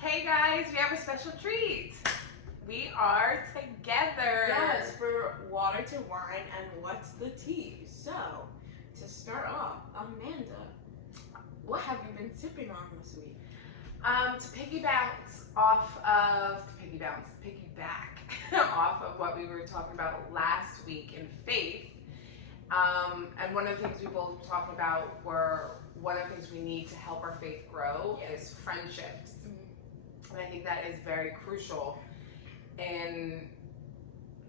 Hey guys, we have a special treat. We are together. Yes, for water to wine and what's the tea. So, to start off, Amanda, what have you been sipping on this week? Piggyback off of what we were talking about last week in faith. And one of the things we both talked about were one of the things we need to help our faith grow is friendships. And I think that is very crucial in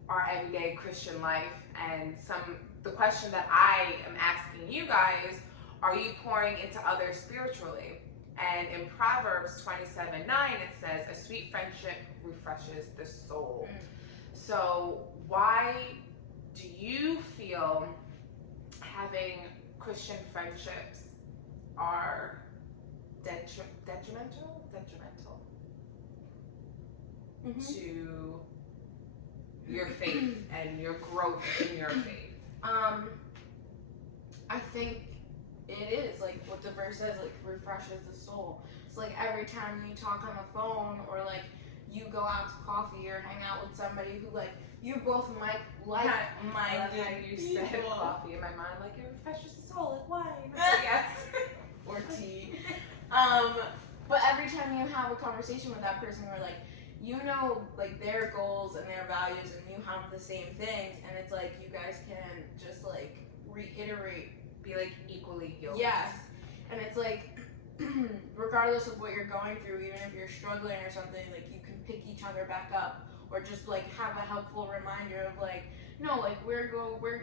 our everyday Christian life. And the question that I am asking you guys, are you pouring into others spiritually? And in Proverbs 27:9, it says, a sweet friendship refreshes the soul. So why do you feel having Christian friendships are detrimental to your faith and your growth in your faith? I think it is like what the verse says, like refreshes the soul. It's like every time you talk on the phone or like you go out to coffee or hang out with somebody who like you both might like minded You people. said coffee in my mind, like it refreshes the soul like wine. Yes. Or tea. But every time you have a conversation with that person where like you know like their goals and their values and you have the same things and it's like you guys can just like reiterate, Be like equally yoked. yes, and it's like regardless of what you're going through, even if you're struggling or something, like you can pick each other back up or just like have a helpful reminder of like no, like we're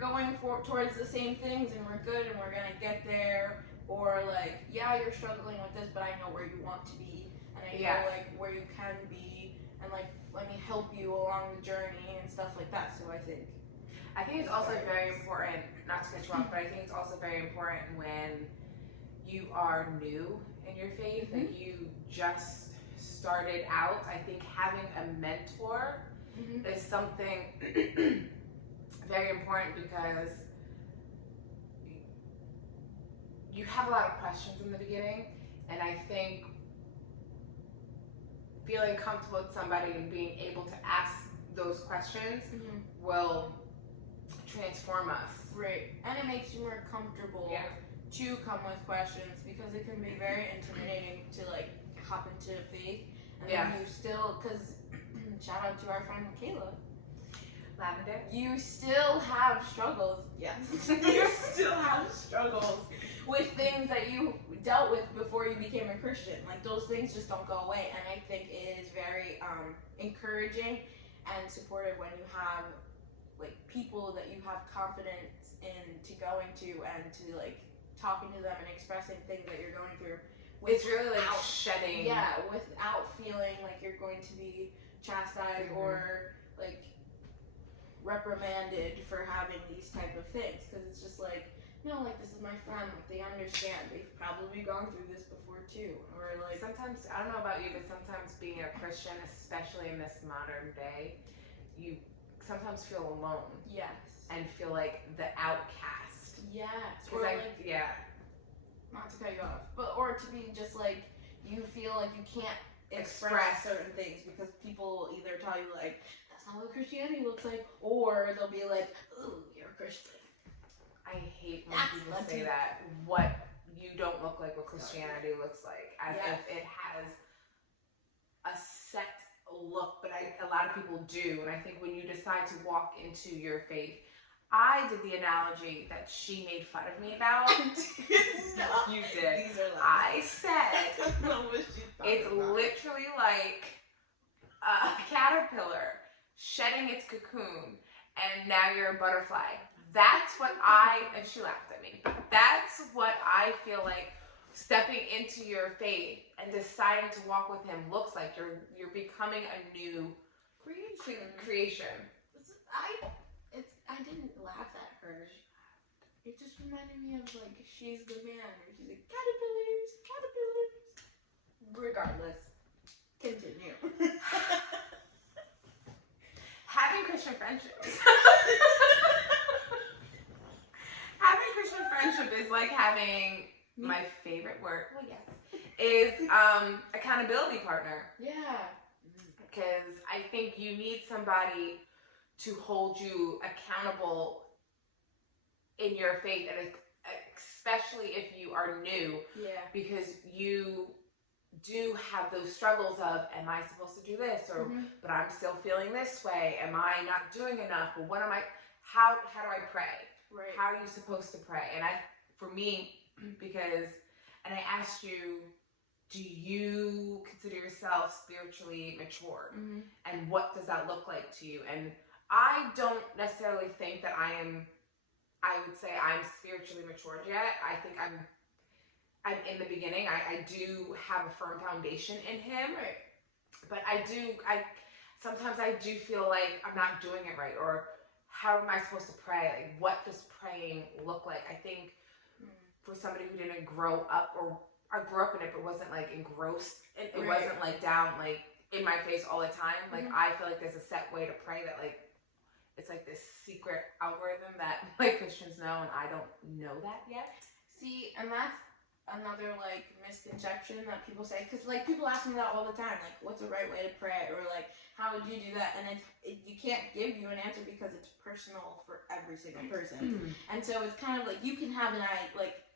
going towards the same things and we're good and we're gonna get there. Or like, yeah, you're struggling with this, but I know where you want to be, and I know like where you can be, and like let me help you along the journey and stuff like that. So I think it's also very important, not to cut you off, but I think it's also very important when you are new in your faith and you just started out. I think having a mentor is something very important because you have a lot of questions in the beginning, and I think feeling comfortable with somebody and being able to ask those questions will transform us. Right, and it makes you more comfortable to come with questions because it can be very intimidating to like hop into faith and then you still, because shout out to our friend Kayla. Lavender. You still have struggles. Yes. You still have struggles with things that you dealt with before you became a Christian. Like those things just don't go away. And I think it is very encouraging and supportive when you have like people that you have confidence in to going to and to like talking to them and expressing things that you're going through. It's really like shedding. Yeah, without feeling like you're going to be chastised or like reprimanded for having these type of things, because it's just like, no, like this is my friend, like they understand, they've probably gone through this before too. Or like sometimes, I don't know about you, but sometimes being a Christian, especially in this modern day, you sometimes feel alone. Yes. And feel like the outcast. Yes. Or like not to cut you off, but or to be just like you feel like you can't express certain things because people either tell you like that's not what Christianity looks like, or they'll be like, ooh, you're a Christian. I hate when people say that. What you don't look like what Christianity looks like, as if it has a set look, but a lot of people do. And I think when you decide to walk into your faith, I did the analogy that she made fun of me about. No, you did. These are I said it's literally like a caterpillar shedding its cocoon, and now you're a butterfly. That's what and she laughed at me. That's what I feel like stepping into your faith and deciding to walk with him looks like. You're becoming a new creation. I didn't laugh at her. It just reminded me of like she's the man, or she's like caterpillars. Regardless, continue. Having Christian friendships. Having Christian friendship is like having my favorite word. Well, yes, is accountability partner. Yeah. Because I think you need somebody to hold you accountable in your faith, and especially if you are new. Yeah. Because you do have those struggles of, am I supposed to do this, or but I'm still feeling this way, am I not doing enough, or what am I, how do I pray, Right. how are you supposed to pray? And for me, because, and I asked you, do you consider yourself spiritually mature, and what does that look like to you? And I don't necessarily think that I would say I'm spiritually matured yet. I think I'm in the beginning. I do have a firm foundation in him. Right. But sometimes I do feel like I'm not doing it right, or how am I supposed to pray? Like, what does praying look like? I think for somebody who didn't grow up, or I grew up in it but wasn't like engrossed, it wasn't like down like in my face all the time. Like I feel like there's a set way to pray that like it's like this secret algorithm that like Christians know, and I don't know that yet. See, and that's another like misconception that people say, because like people ask me that all the time, like what's the right way to pray, or like how would you do that? And you can't give you an answer because it's personal for every single person. And so it's kind of like you can have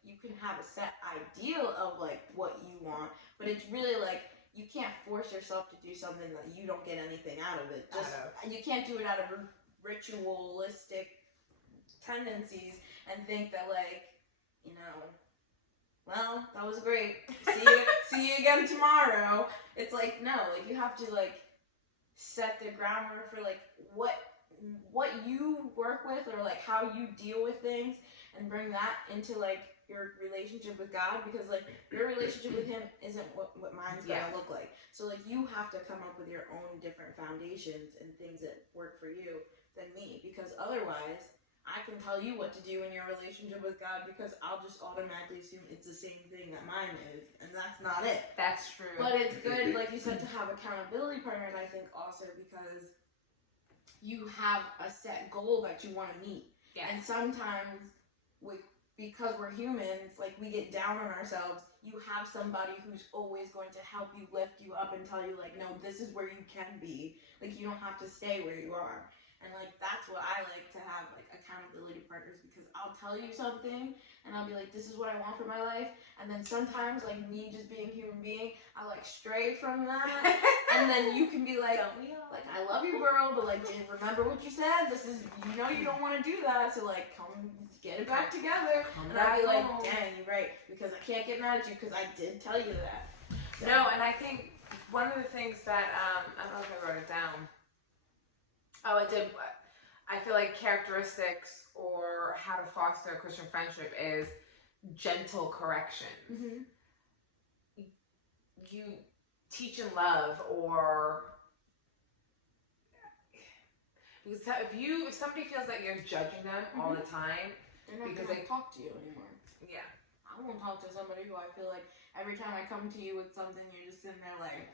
you can have a set ideal of like what you want, but it's really like you can't force yourself to do something that you don't get anything out of it. You can't do it out of ritualistic tendencies and think that like, you know, well, that was great, see you again tomorrow. It's like, no, like you have to like set the groundwork for like what you work with, or like how you deal with things, and bring that into like your relationship with God, because like your relationship with him isn't what mine's gonna look like. So like you have to come up with your own different foundations and things that work for you than me, because otherwise I can tell you what to do in your relationship with God, because I'll just automatically assume it's the same thing that mine is, and that's not it. That's true. But it's good, like you said, to have accountability partners, I think also because you have a set goal that you want to meet. Yes. And sometimes because we're humans, like we get down on ourselves, you have somebody who's always going to help you, lift you up, and tell you like, no, this is where you can be. Like you don't have to stay where you are. And like that's what I like to have, like accountability partners, because I'll tell you something and I'll be like, this is what I want for my life, and then sometimes like me just being a human being, I like stray from that, and then you can be like, like I love you girl, but like remember what you said, this is, you know, you don't want to do that, so like come get it back together. And I'll be like, dang, you're right, because I can't get mad at you because I did tell you that. So. No, and I think one of the things that I don't know if I wrote it down. Oh, I did. I feel like characteristics or how to foster a Christian friendship is gentle correction. You teach in love, or because if somebody feels that you're judging them all the time, because they talk to you anymore. Yeah. I won't talk to somebody who I feel like every time I come to you with something, you're just sitting there like,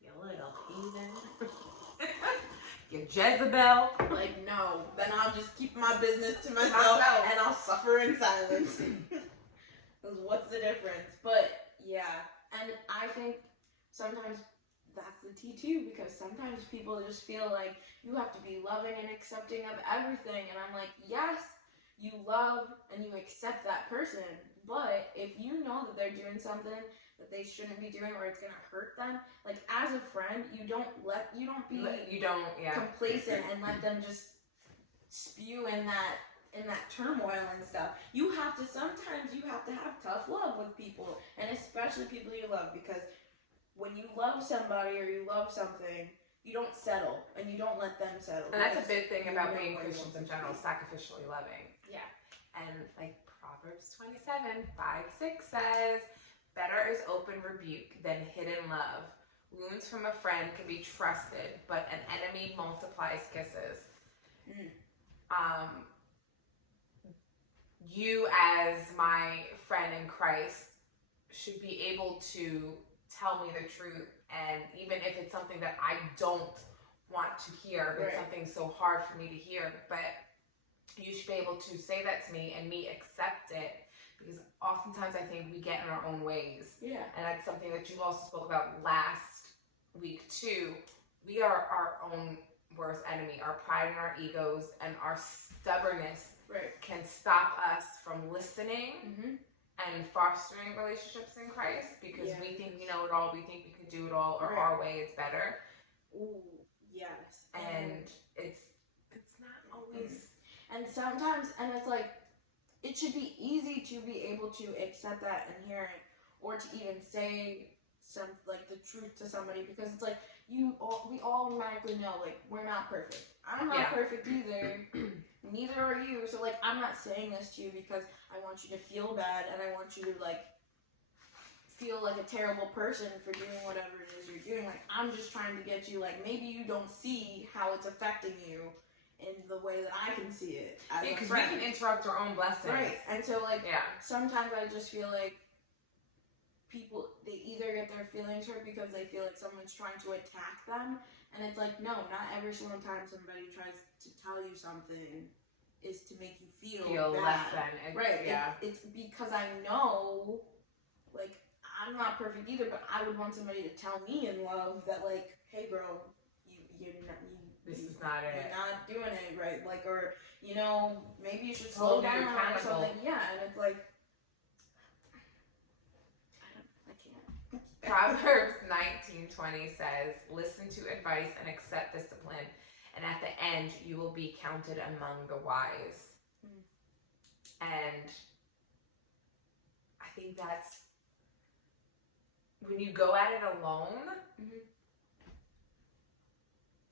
You little heathen. You Jezebel. Like, no. Then I'll just keep my business to myself and I'll suffer in silence. Because what's the difference? But, yeah. And I think sometimes that's the T too, because sometimes people just feel like you have to be loving and accepting of everything. And I'm like, yes, you love and you accept that person. But if you know that they're doing something that they shouldn't be doing, or it's gonna hurt them, like as a friend, you don't be complacent and let them just spew in that turmoil and stuff. Sometimes you have to have tough love with people, and especially people you love, because when you love somebody or you love something, you don't settle and you don't let them settle. And that's a big thing about being Christians in general, sacrificially loving. Yeah. And like Proverbs 27:5-6 says, better is open rebuke than hidden love. Wounds from a friend can be trusted, but an enemy multiplies kisses. You as my friend in Christ should be able to tell me the truth, and even if it's something that I don't want to hear, but something so hard for me to hear, but you should be able to say that to me and me accept it, because oftentimes I think we get in our own ways. Yeah. And that's something that you also spoke about last week too. We are our own worst enemy. Our pride and our egos and our stubbornness can stop us from listening and fostering relationships in Christ, because we think we know it all, we think we can do it all, or our way is better. Ooh, yes. And it's not always. And sometimes, and it's like, it should be easy to be able to accept that and hear it, or to even say some, like, the truth to somebody, because it's like, we all automatically know, like, we're not perfect. I'm not perfect either. Neither are you. So, like, I'm not saying this to you because I want you to feel bad and I want you to, like, feel like a terrible person for doing whatever it is you're doing. Like, I'm just trying to get you, like, maybe you don't see how it's affecting you in the way that I can see it as a because friend. we can interrupt our own blessings. Right. And so, like, sometimes I just feel like people, they either get their feelings hurt because they feel like someone's trying to attack them, and it's like, no, not every single time somebody tries to tell you something is to make you feel bad. Less than. Right. It's because I know, like, I'm not perfect either, but I would want somebody to tell me in love that, like, hey girl, this is not it. You're not doing it right. Like, or, you know, maybe you should slow down or something. Yeah, and it's like, I can't. Proverbs 19:20 says, listen to advice and accept discipline, and at the end you will be counted among the wise. And I think that's, when you go at it alone,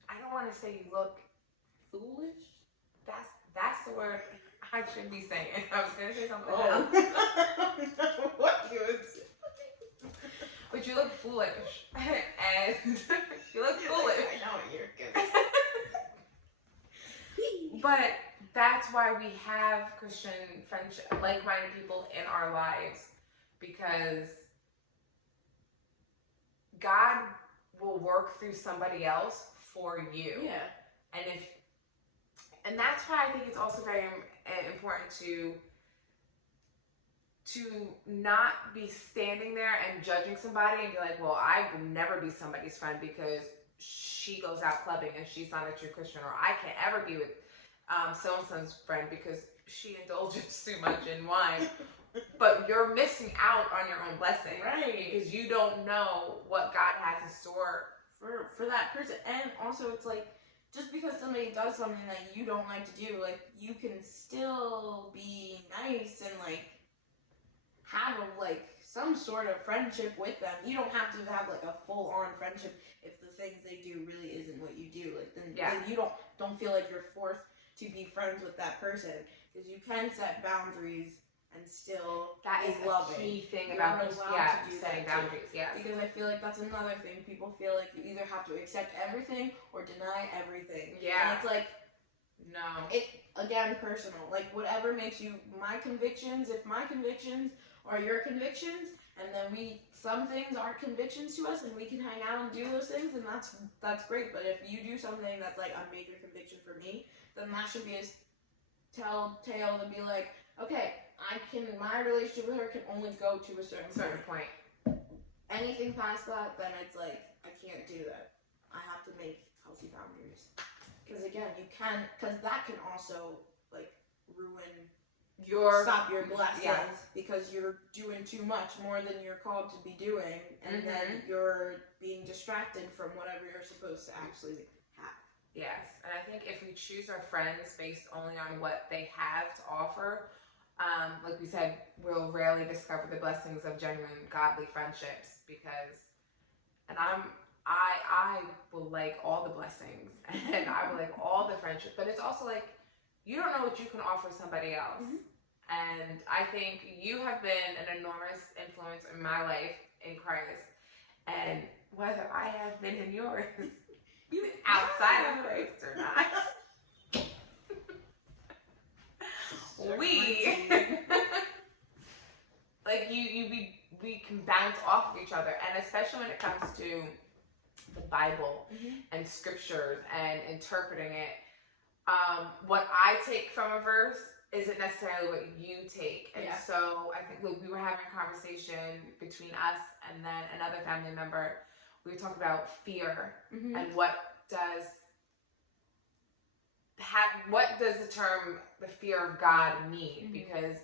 I don't want to say you look foolish. That's the word I should be saying. I was going to say something else. What you would say. But you look foolish. And you look foolish. I know you're good. But that's why we have Christian friendship, like-minded people in our lives, because God will work through somebody else for you. Yeah. And that's why I think it's also very important to not be standing there and judging somebody and be like, well, I will never be somebody's friend because she goes out clubbing and she's not a true Christian, or I can't ever be with so-and-so's friend because she indulges too much in wine. But you're missing out on your own blessing. Right. Because you don't know what God has in store for that person. And also, it's like, just because somebody does something that you don't like to do, like, you can still be nice and, like, have like some sort of friendship with them. You don't have to have like a full-on friendship if the things they do really isn't what you do. Like, then you don't feel like you're forced to be friends with that person, because you can set boundaries and still that is loving. A key thing You're about setting boundaries. Yes, because I feel like that's another thing. People feel like you either have to accept everything or deny everything. Yeah, and it's like, no. It again personal. Like, whatever makes you, my convictions. If my convictions are your convictions, and then some things aren't convictions to us, and we can hang out and do those things, then that's great. But if you do something that's like a major conviction for me, then that should be a telltale to be like, okay, my relationship with her can only go to a certain point. Anything past that, then it's like, I can't do that. I have to make healthy boundaries. Because again, because that can also like ruin stop your blessings, because you're doing too much, more than you're called to be doing, and then you're being distracted from whatever you're supposed to actually have. Yes, and I think if we choose our friends based only on what they have to offer, like we said, we'll rarely discover the blessings of genuine godly friendships, and I will like all the blessings, and I will like all the friendships, but it's also like, you don't know what you can offer somebody else. And I think you have been an enormous influence in my life in Christ, and whether I have been in yours, outside of Christ or not, we can bounce off of each other, and especially when it comes to the Bible and scriptures and interpreting it. What I take from a verse isn't necessarily what you take. And Yeah. so I think we were having a conversation between us and then another family member. We were talking about fear and what does the term the fear of God mean? Because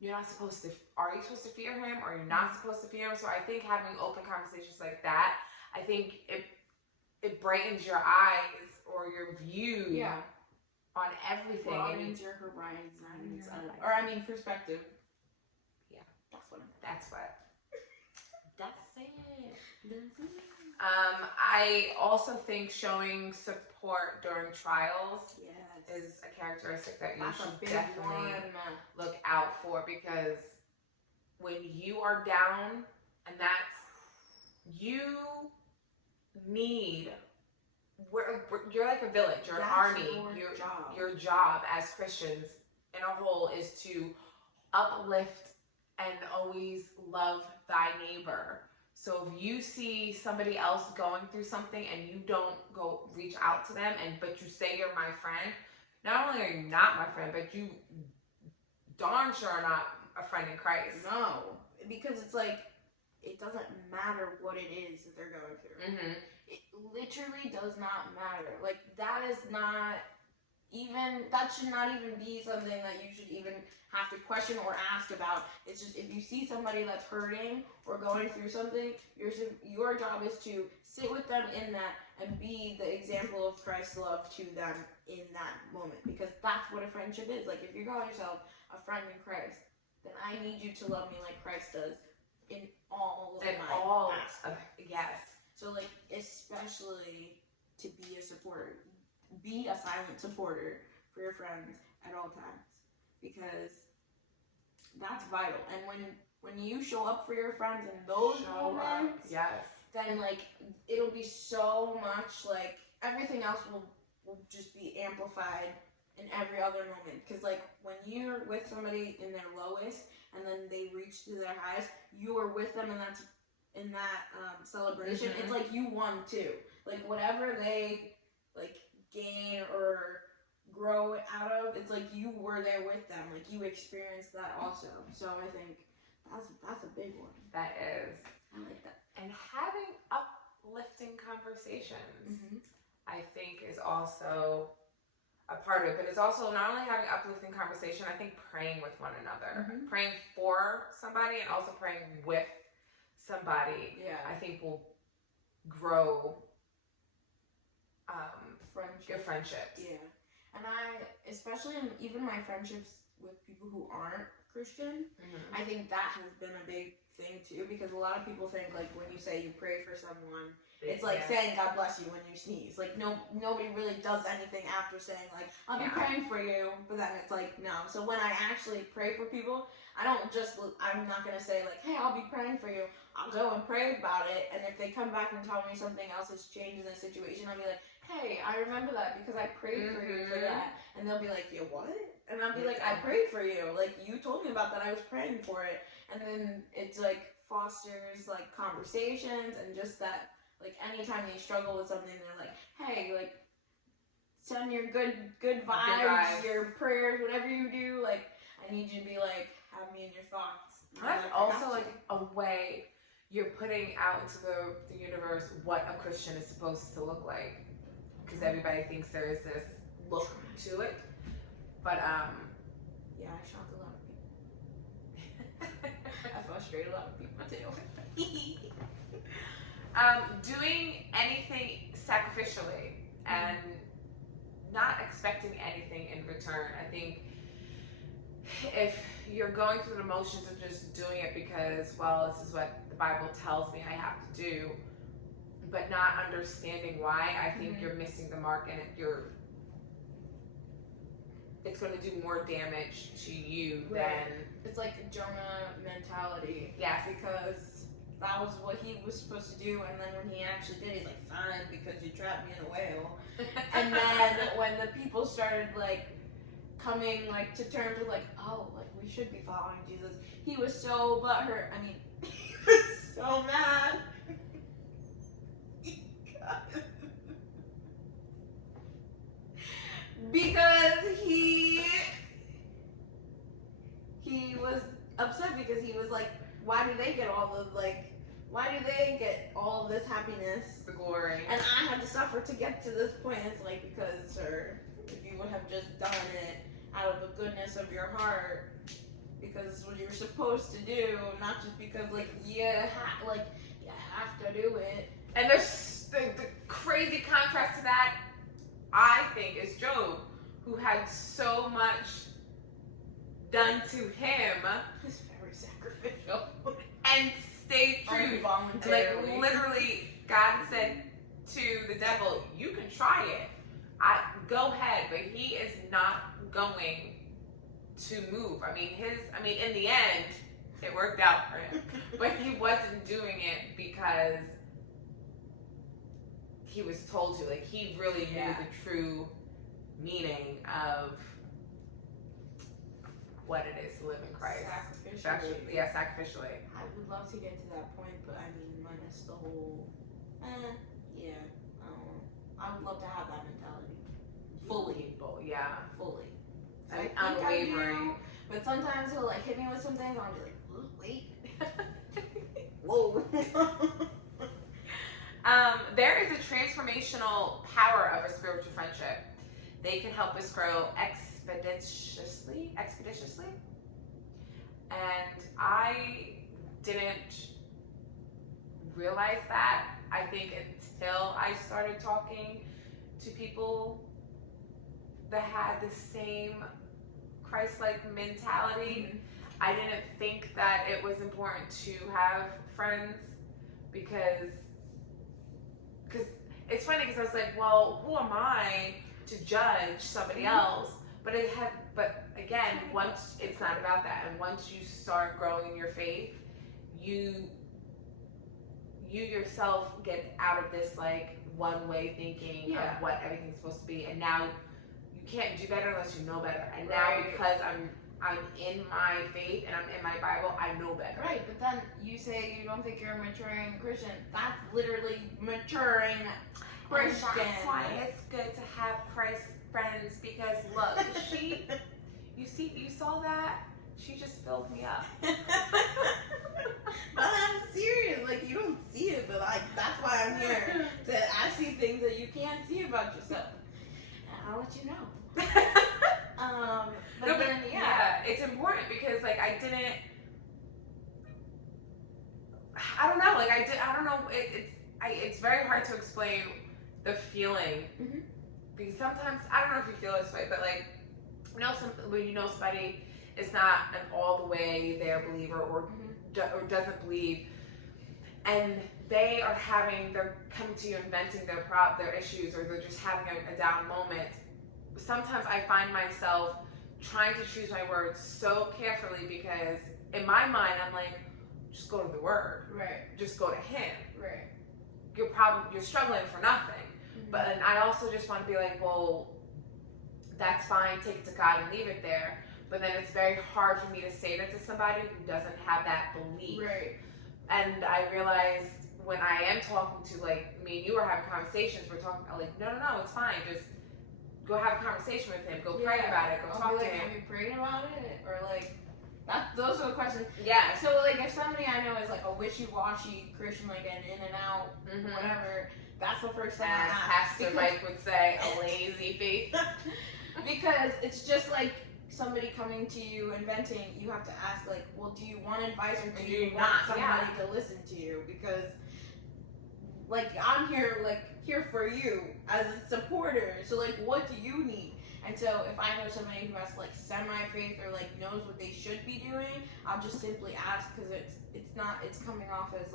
you're not supposed to, are you supposed to fear him or you're not supposed to fear him? So I think having open conversations like that, I think it brightens your eyes or your view on everything. Broadens your horizons. Or I mean perspective. Yeah. That's what. That's what. That's it. I also think showing support during trials is a characteristic that you should definitely look out for, because when you are down, and you need, you're like a village, you're an army. Your job as Christians in a whole is to uplift and always love thy neighbor. So if you see somebody else going through something and you don't go reach out to them, but you say you're my friend, not only are you not my friend, but you darn sure are not a friend in Christ. No, because it's like, it doesn't matter what it is that they're going through. It literally does not matter. Like, that should not even be something that you should even have to question or ask about. It's just, if you see somebody that's hurting or going through something, your job is to sit with them in that and be the example of Christ's love to them in that moment, because that's what a friendship is. Like, if you call yourself a friend in Christ, then I need you to love me like Christ does in all aspects. Yes. So, like, especially to be a supporter. Be a silent supporter for your friends at all times, because that's vital. And when you show up for your friends in those moments, then like it'll be so much, like everything else will just be amplified in every other moment. Because like when you're with somebody in their lowest and then they reach to their highs, you are with them, and that's in that celebration. It's like you won too. Like whatever they like gain or grow out of, it's like you were there with them, like you experienced that also. So I think that's a big one. That is. I like that. And having uplifting conversations, I think, is also a part of it. But it's also not only having uplifting conversation, I think praying with one another, praying for somebody and also praying with somebody, I think will grow your friendships. Yeah. And especially in even my friendships with people who aren't Christian, I think that has been a big thing too, because a lot of people think like when you say you pray for someone, it's like saying God bless you when you sneeze. Like nobody really does anything after saying like I'll be praying for you, but then it's like no. So when I actually pray for people, I'm not gonna say like, hey, I'll be praying for you. I'll go and pray about it, and if they come back and tell me something else has changed in the situation, I'll be like, hey, I remember that because I prayed for you for that. And they'll be like, yeah, what? And I'll be like, I prayed for you. Like, you told me about that. I was praying for it. And then it's like fosters like conversations, and just that, like, anytime they struggle with something, they're like, hey, like, send your good vibes, your prayers, whatever you do. Like, I need you to be like, have me in your thoughts. That's also like a way you're putting out into the universe what a Christian is supposed to look like. Because everybody thinks there is this look to it, but yeah, I shock a lot of people. I frustrate a lot of people too. Doing anything sacrificially and not expecting anything in return. I think if you're going through the motions of just doing it because, well, this is what the Bible tells me I have to do, but not understanding why, I think you're missing the mark, and it's going to do more damage to you than... It's like Jonah mentality. Yes. Because that was what he was supposed to do, and then when he actually did, he's like, fine, because you trapped me in a whale. And then when the people started like coming like to terms with like, oh, like we should be following Jesus, he was so butthurt. I mean, he was so mad. Because he was upset because he was like, why do they get all of this happiness, The glory. and I had to suffer to get to this point? It's like, because, sir, if you would have just done it out of the goodness of your heart, because it's what you're supposed to do, not just because you have to do it. And there's the crazy contrast to that, I think, is Job, who had so much done to him. It's very sacrificial. And stayed true. Voluntarily. Like, literally, God said to the devil, you can try it. Go ahead, but he is not going to move. I mean, in the end, it worked out for him. But he wasn't doing it because he was told to. Like, he really knew the true meaning of what it is to live in Christ. Sacrificially. Sacrificially. I would love to get to that point, but I mean, minus the whole, I don't know. I would love to have that mentality. Fully. Fully. I'm unwavering. But sometimes he'll hit me with some things, and I'll be like, wait. Whoa. There is a transformational power of a spiritual friendship. They can help us grow expeditiously. And I didn't realize that, I think, until I started talking to people that had the same Christ-like mentality. Mm-hmm. I didn't think that it was important to have friends because it's funny because I was like, well, who am I to judge somebody else? But again, once it's not about that, and once you start growing in your faith, you yourself get out of this one way thinking of what everything's supposed to be, and now you can't do better unless you know better. And now because I'm in my faith and I'm in my Bible, I know better. Right, but then you say you don't think you're a maturing Christian. That's literally maturing Christian. And that's why it's good to have Christ friends, because look, you saw that? She just filled me up. But I'm serious, you don't see it, but that's why I'm here, I see things that you can't see about yourself. And I'll let you know. It's important because I don't know, it's very hard to explain the feeling. Mm-hmm. Because sometimes, I don't know if you feel this way, but when you know somebody is not an all the way there believer or doesn't believe, and they're coming to you and venting their issues, or they're just having a down moment. Sometimes I find myself trying to choose my words so carefully, because in my mind I'm like, just go to the Word, right? Just go to Him, right? You're struggling for nothing. But and I also just want to be like, well, that's fine, take it to God and leave it there. But then it's very hard for me to say that to somebody who doesn't have that belief. Right. And I realized when I am talking to, me and you are having conversations, we're talking about no, it's fine. Just go have a conversation with him. Go pray about it. Go talk to him. Have you prayed about it? Or those are the questions. Yeah. So if somebody I know is a wishy-washy Christian, an in and out, whatever, that's the first thing I ask. Pastor Mike would say, a lazy faith. Because it's just somebody coming to you and venting. You have to ask, well, do you want advice, or do you want somebody to listen to you? Because I'm here for you as a supporter. So what do you need? And so if I know somebody who has semi-faith or knows what they should be doing, I'll just simply ask, because it's coming off as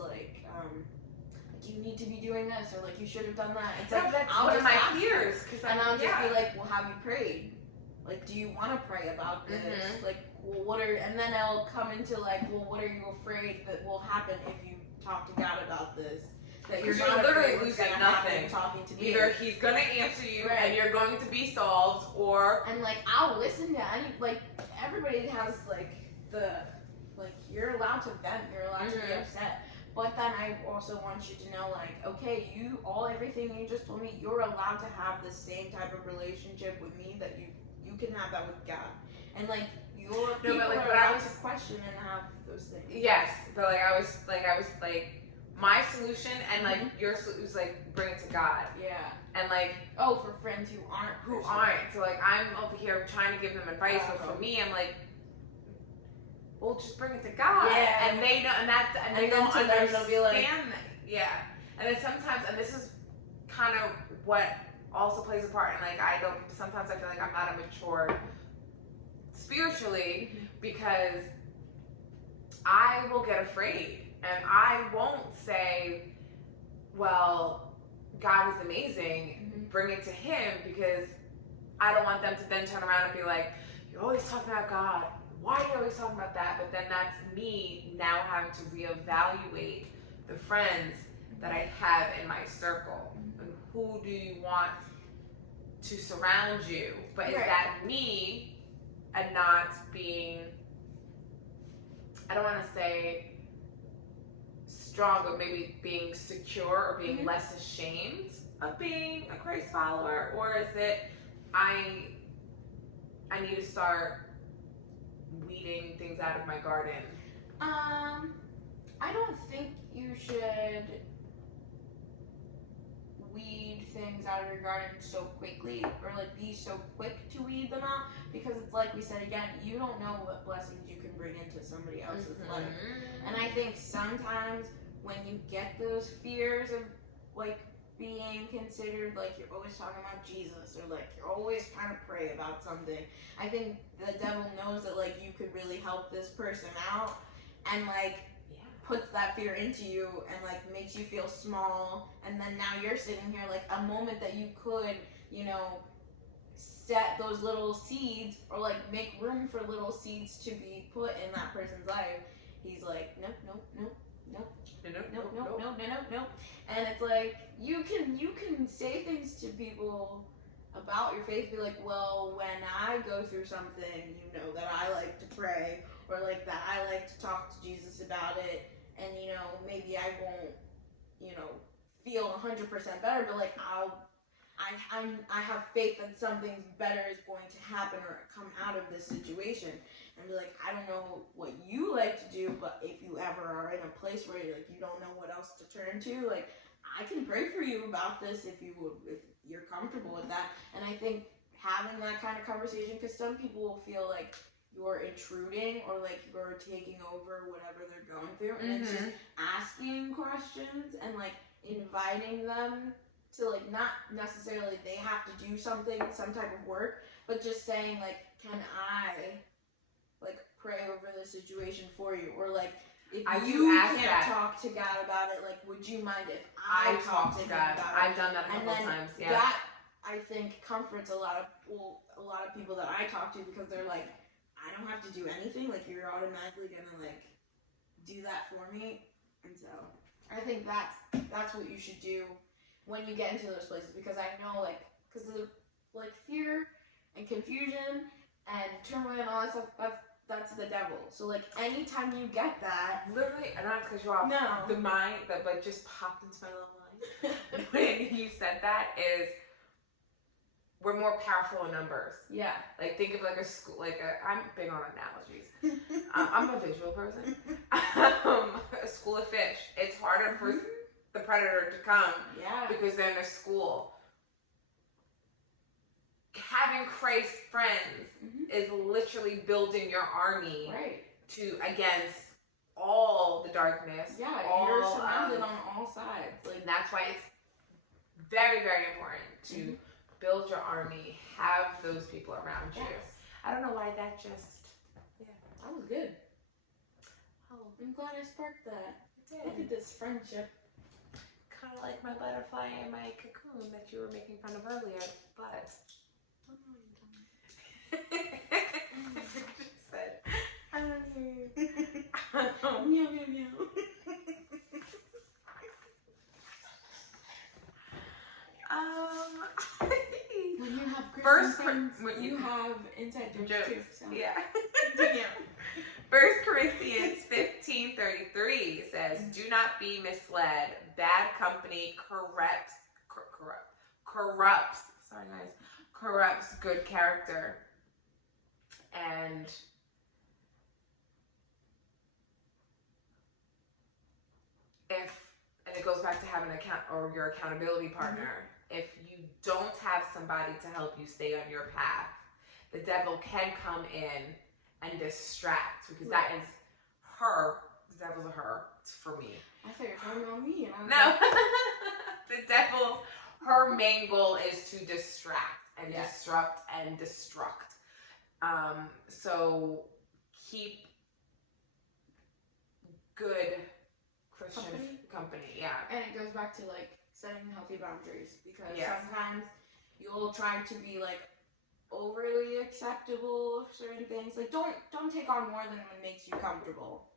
you need to be doing this, or you should have done that. It's that's one of my fears, and I'll just be like, well, have you prayed? Do you want to pray about this? Well, and then I'll come into well, what are you afraid that will happen if you talk to God about this? That you're not literally losing nothing. Talking to me. Either He's gonna answer you and you're going to be solved, or and I'll listen to any everybody has you're allowed to vent, you're allowed to be upset. But then I also want you to know, okay, everything you just told me, you're allowed to have the same type of relationship with me that you can have that with God. And your people are allowed to question and have those things. Yes, but I was my solution and your solution was bring it to God. Yeah. And for friends who aren't. So I'm over here trying to give them advice, but for me, I'm well, just bring it to God. Yeah. And they know, and they don't understand that. Yeah. And then sometimes, and this is kind of what also plays a part, and sometimes I feel like I'm not mature spiritually because I will get afraid and I won't say, well, God is amazing, bring it to Him, because I don't want them to then turn around and be like, you're always talking about God. Why are you always talking about that? But then that's me now having to reevaluate the friends that I have in my circle. And who do you want to surround you? But is that me and not being, I don't want to say strong, but maybe being secure or being less ashamed of being a Christ follower? Or is it I need to start weeding things out of my garden? I don't think you should weed things out of your garden so quickly, or be so quick to weed them out, because it's like we said again, you don't know what blessings you can bring into somebody else's life. And I think sometimes when you get those fears of being considered you're always talking about Jesus, or you're always trying to pray about something, I think the devil knows that you could really help this person out, and puts that fear into you and makes you feel small, and then now you're sitting here a moment that you could set those little seeds, or make room for little seeds to be put in that person's life. He's nope. And it's you can say things to people about your faith, be well, when I go through something, that I like to pray, or that I like to talk to Jesus about it, and maybe I won't feel 100% better, but I have faith that something better is going to happen or come out of this situation. And be I don't know what you like to do, but if you ever are in a place where you don't know what else to turn to, I can pray for you about this if you're comfortable with that. And I think having that kind of conversation, because some people will feel you're intruding, or you're taking over whatever they're going through, and it's just asking questions and inviting them to not necessarily they have to do something, some type of work, but just saying can I pray over the situation for you, or if you can't talk to God about it, would you mind if I talk to God about it? I've done that a couple times. Yeah. That I think comforts a lot of people that I talk to, because they're I don't have to do anything. You're automatically gonna do that for me, and so I think that's what you should do when you get into those places, because I know because of fear and confusion and turmoil and all that stuff, that's the devil. So anytime you get that, literally, I don't have to cut you off. No. The mind that just popped into my little mind when you said that is, we're more powerful in numbers. Yeah. Think of a school, I'm big on analogies. I'm a visual person. A school of fish. It's harder for the predator to come, because they're in a school. Having Christ friends is literally building your army against all the darkness. Yeah, you're surrounded on all sides. And that's why it's very, very important to build your army, have those people around you. I don't know why that just, that was good. Oh, I'm glad I sparked that. Look at this friendship. Kind of like my butterfly and my cocoon that you were making fun of earlier, but just said, I don't hear you. Meow, meow, meow. When you have friends, you have inside jokes too. So. Yeah. Continue. 1 Corinthians 15:33 says, "Do not be misled. Bad company corrupts good character." And it goes back to having an account or your accountability partner. If you don't have somebody to help you stay on your path, the devil can come in and distract, because that is her. The devil's a her. It's for me. I thought you were talking about me. And No. The devil, her main goal is to distract and disrupt and destruct. So keep good Christian company. Yeah. And it goes back to like setting healthy boundaries, because Yes. sometimes you'll try to be like overly acceptable of certain things. Like don't take on more than what makes you comfortable.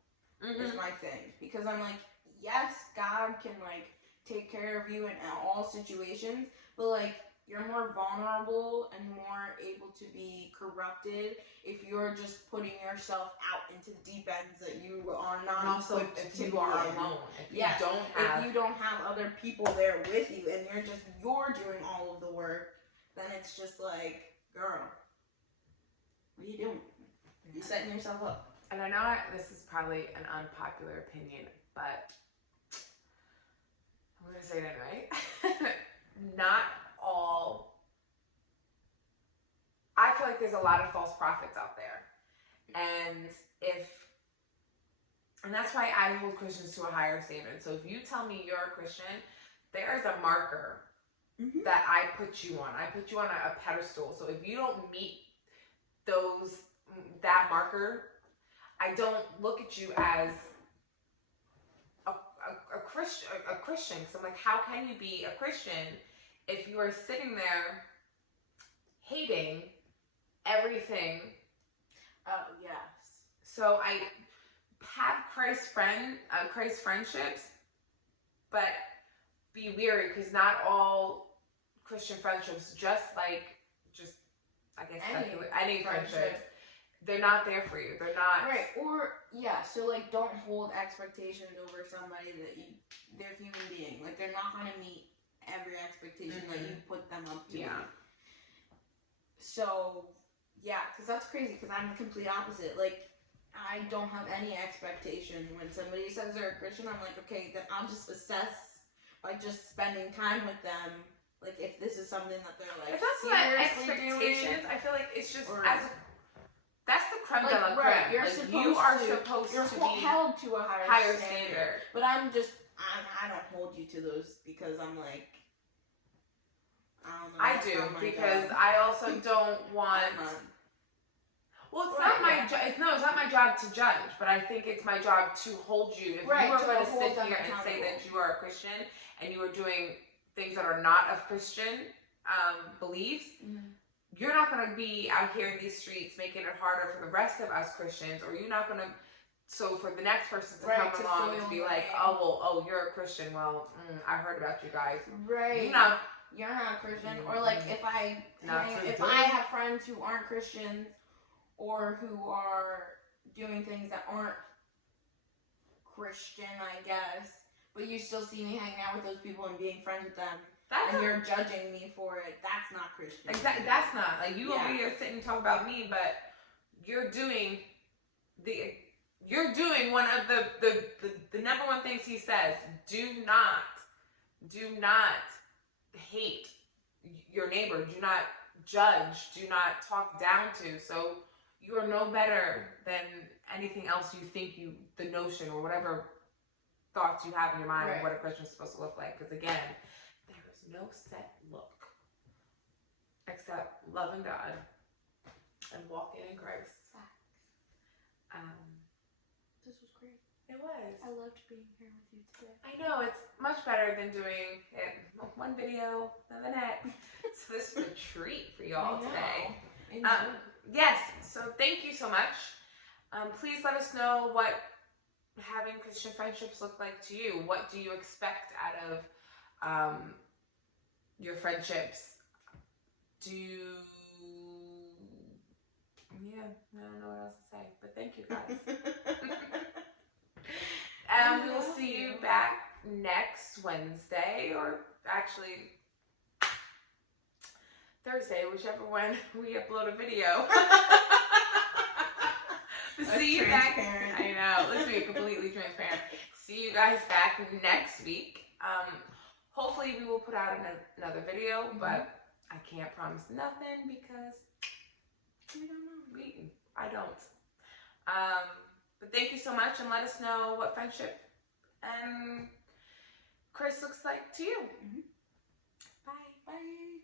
Is my thing, because I'm like, yes, God can like take care of you in all situations, but like you're more vulnerable and more able to be corrupted if you're just putting yourself out into deep ends that you are not. And also, if you are alone, if you don't have other people there with you, and you're doing all of the work, then it's just like, girl, what are you doing? You're setting yourself up. And I know this is probably an unpopular opinion, but I'm going to say it anyway. Not all. I feel like there's a lot of false prophets out there. And that's why I hold Christians to a higher standard. So if you tell me you're a Christian, there's a marker that I put you on. I put you on a pedestal. So if you don't meet that marker, I don't look at you as a Christian. Because I'm like, how can you be a Christian if you are sitting there hating everything? Oh, yes. So I have Christ friendships, but be wary, because not all Christian friendships, any friendships, they're not there for you. They're not. Right. Or, so like don't hold expectations over somebody they're a human being. Like they're not going to meet every expectation that you put them up to. Yeah. So, because that's crazy, because I'm the complete opposite. Like, I don't have any expectation. When somebody says they're a Christian, I'm like, okay, then I'll just assess by just spending time with them. Like, if this is something that they're like, if that's not expectations, I feel like it's just that's the creme de la creme. Right, you're supposed to be held to a higher standard. But I don't hold you to those, because I'm like, I don't know. I do, because I also don't want. Well, it's not my job. It's not my job to judge, but I think it's my job to hold you. If you are going to sit here and say that you are a Christian and you are doing things that are not of Christian beliefs, you're not going to be out here in these streets making it harder for the rest of us Christians, or you're not going to. So for the next person to come along and to be like, you're a Christian. Well, I heard about you guys. Right. You're not a Christian. Or like if I have friends who aren't Christians, or who are doing things that aren't Christian, I guess, but you still see me hanging out with those people and being friends with them, and you're judging me for it, that's not Christian. Exactly, that's not. Like, you over here sitting and talking about me, but you're doing one of the number one things he says: do not hate your neighbor, do not judge, do not talk down to. So you are no better than anything else you think the notion or whatever thoughts you have in your mind of what a Christian is supposed to look like. Because again, there is no set look except loving God and walking in Christ. This was great. It was. I loved being here with you today. I know, it's much better than doing it one video than the next. So this is a treat for y'all today. Yes, so thank you so much. Please let us know what having Christian friendships look like to you. What do you expect out of your friendships? I don't know what else to say, but thank you guys. We will see you back next Wednesday, or actually Thursday, whichever one we upload a video. See you back. I know. Let's be completely transparent. See you guys back next week. Hopefully we will put out another video, but I can't promise nothing because we don't know. I don't. But thank you so much, and let us know what friendship and Chris looks like to you. Bye. Bye.